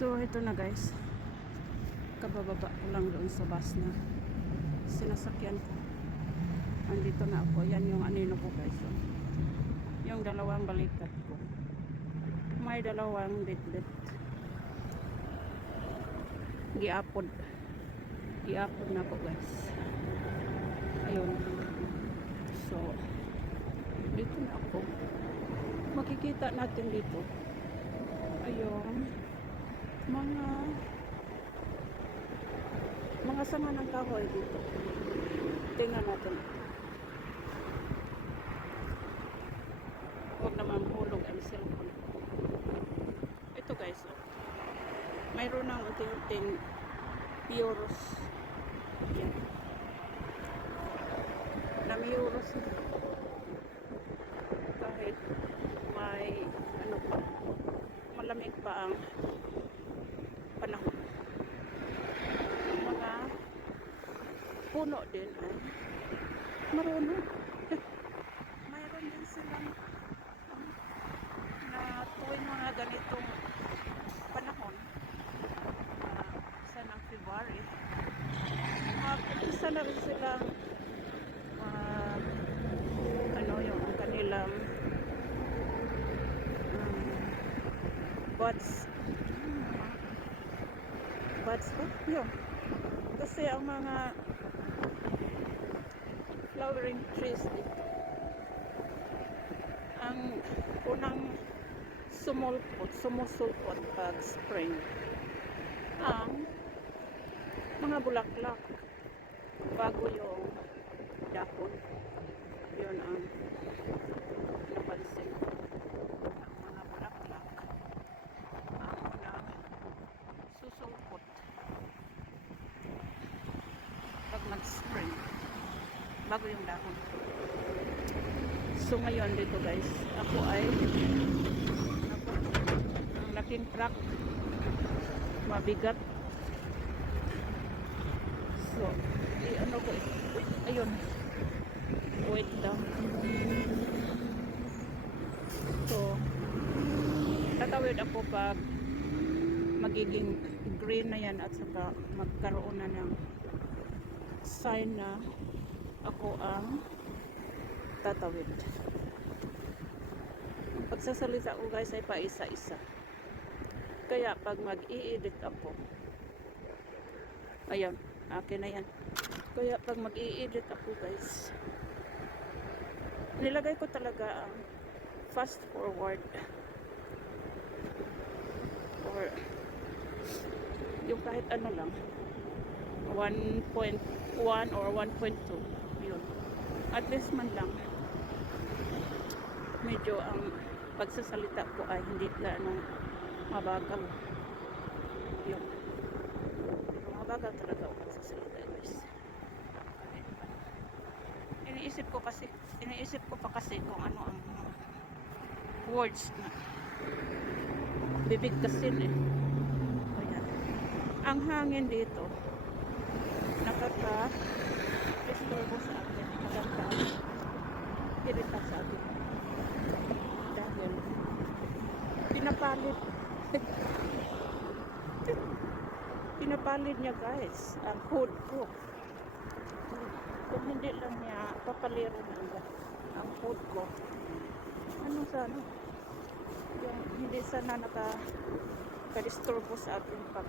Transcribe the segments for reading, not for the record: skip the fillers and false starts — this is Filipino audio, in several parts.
So ito na guys, kabababa ko lang doon sa bus na sinasakyan ko. Andito na ako. Yan yung anino ko guys, so, yung dalawang balikat ko, may dalawang bitbit. Giapod na ako guys. Ayun, so dito na ako. Makikita natin dito ayun mga sanga ng kahoy dito. Tingnan natin. Huwag naman hulog ang cellphone. Ito guys, oh. Mayroon ng unting-unting piuros. Yan. Namiuros na. Kahit may ano pa, malamig pa ang panahon. Yung mga puno din ay marunong. Mayroon din silang na tuwing mga ganitong panahon, sa ng February, mag-umpisa na rin silang ano yung kanilang buds ba? Yun. Kasi ang mga flowering trees dito, ang unang sumusulpot pag spring ang mga bulaklak bago yung dahon. Yun ang napansin ko. Ang mga bulaklak ang unang susulpot pag mag-spring bago yung dahon. So ngayon dito guys, ako ay ang laking truck, mabigat. So ano ko, ayun, wait down. So tatawid ako pag magiging green na yan at saka magkaroon na ng sign na ako ang tatawid. Ang pagsasalita ko guys ay paisa-isa. Kaya pag mag-i-edit ako, ayan, akin na yan. Kaya pag mag-i-edit ako guys, nilagay ko talaga ang fast forward or yung kahit ano lang, 1.1 or 1.2, yun. At least man lang medyo ang pagsasalita ko ay hindi ganong mabagal. Yun. Mabagal talaga ako pagsasalita guys. Iniisip ko pa kasi kung ano ang words na bibigkasin eh. Ayan. Ang hangin dito nakaka-disturbo sa akin, nakaka-irita sa akin dahil pinapalit niya guys ang hood ko. Kung hindi lang niya papalirin ang hood ko, ano sana yung hindi sana nakaka-disturbo sa akin pag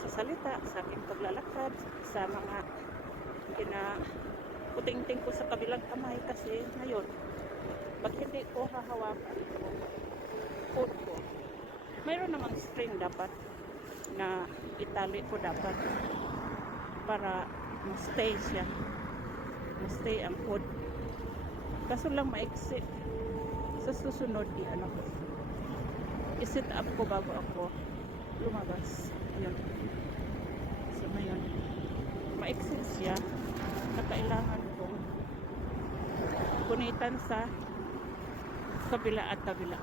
sa salita, sa aking paglalakad, sa mga puting-ting ko sa kabilang kamay. Kasi ngayon pag hindi ko hahawakan yung food ko, mayroon namang string dapat na itali ko dapat para ma-stay siya, ma-stay ang food. Kaso lang maiksi. Sa susunod ano ko, i-set up ko bago ako lumabas. Yun. So ngayon maiksi siya na kailangan kong punitan sa kabila at kabila.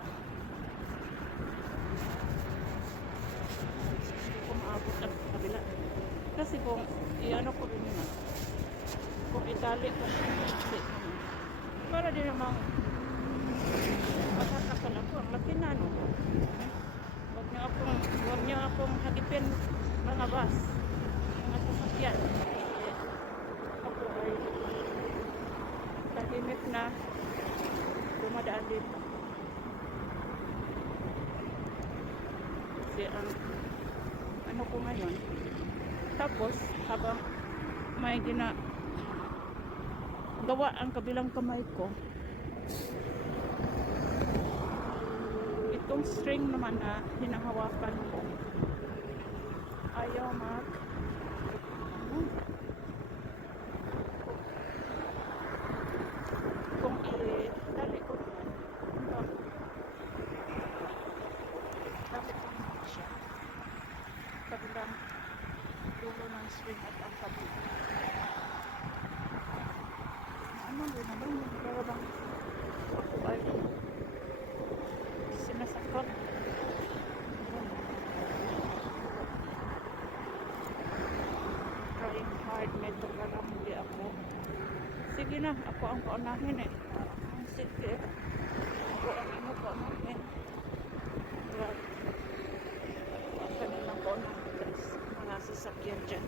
Kung maabot ang kabila, kasi kung iano ko rin naman, kung itali ko maiksi para din namang matatakalan ko ang laki na, no? Huwag na akong bus, mga sasakyan. Ako ay tahimik na dumadaan dito. Kasi ang ano ko ngayon. Tapos, habang may gawa ang kabilang kamay ko, itong string naman na hinahawakan ko ayaw kung itali ko naman dapat ko siya kabilang dulo ng string at ang kabila. Ano rin naman yung parang ako ay sinasakot. Trying hard nito para hindi ako. Sige na, ako ang paunahin eh. Sige. Ako ang ino paunahin. Right. Ang kanilang paunahin guys. Mga sasakyan dyan.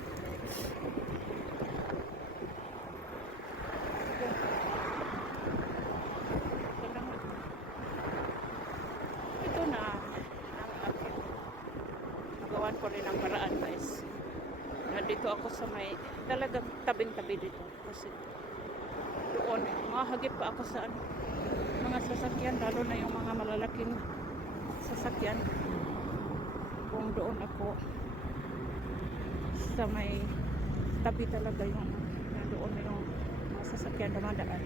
Ito na ang aking magawan ko rin ang paraan guys. Nandito ako sa may talagang tabing-tabi dito kasi doon mahagip pa ako sa mga sasakyan, lalo na yung mga malalaking sasakyan. Kung doon ako sa may tabi talaga yung doon yung mga sasakyan dumadaan,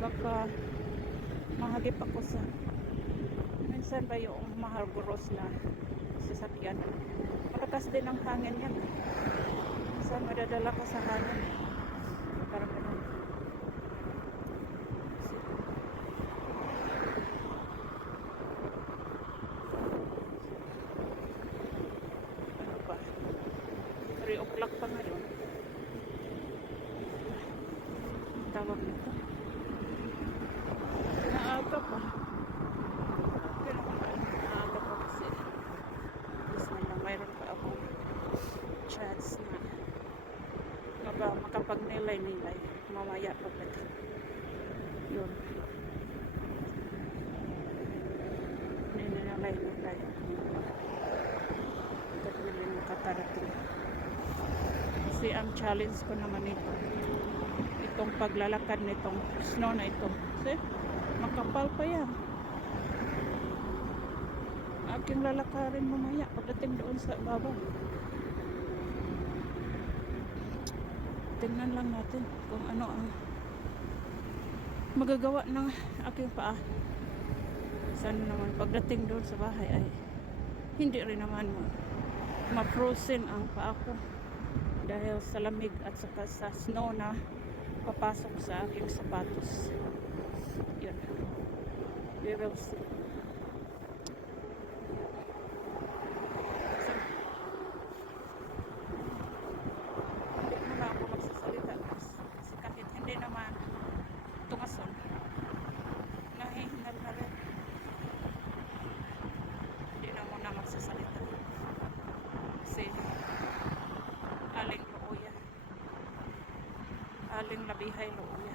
baka mahagip ako sa minsan ba yung mahaguros na sasakyan. Malakas din ang hangin yan. Minsan madadala ka sa hangin. Parang ganun. Ano pa? 3 o'clock pa ngayon. Tawag nito. Naaga pa. Naaga pa kasi. Mayroon pa akong chance na makapag-nilay-nilay mamaya pagdating yun nilay-nilay hanggat nila makakarating kasi ang challenge ko naman itong paglalakad nitong snow na ito kasi makapal pa yan. Aking lalakarin mamaya pagdating doon sa baba. Tingnan lang natin kung ano ang magagawa ng aking paa. Sana naman pagdating doon sa bahay ay hindi rin naman ma-frozen ang paa ko dahil sa lamig at saka sa snow na papasok sa aking sapatos. Yun. We will see. Hindi naman tungason nahihingal na rin, hindi na muna magsasalita kasi aling labihay looya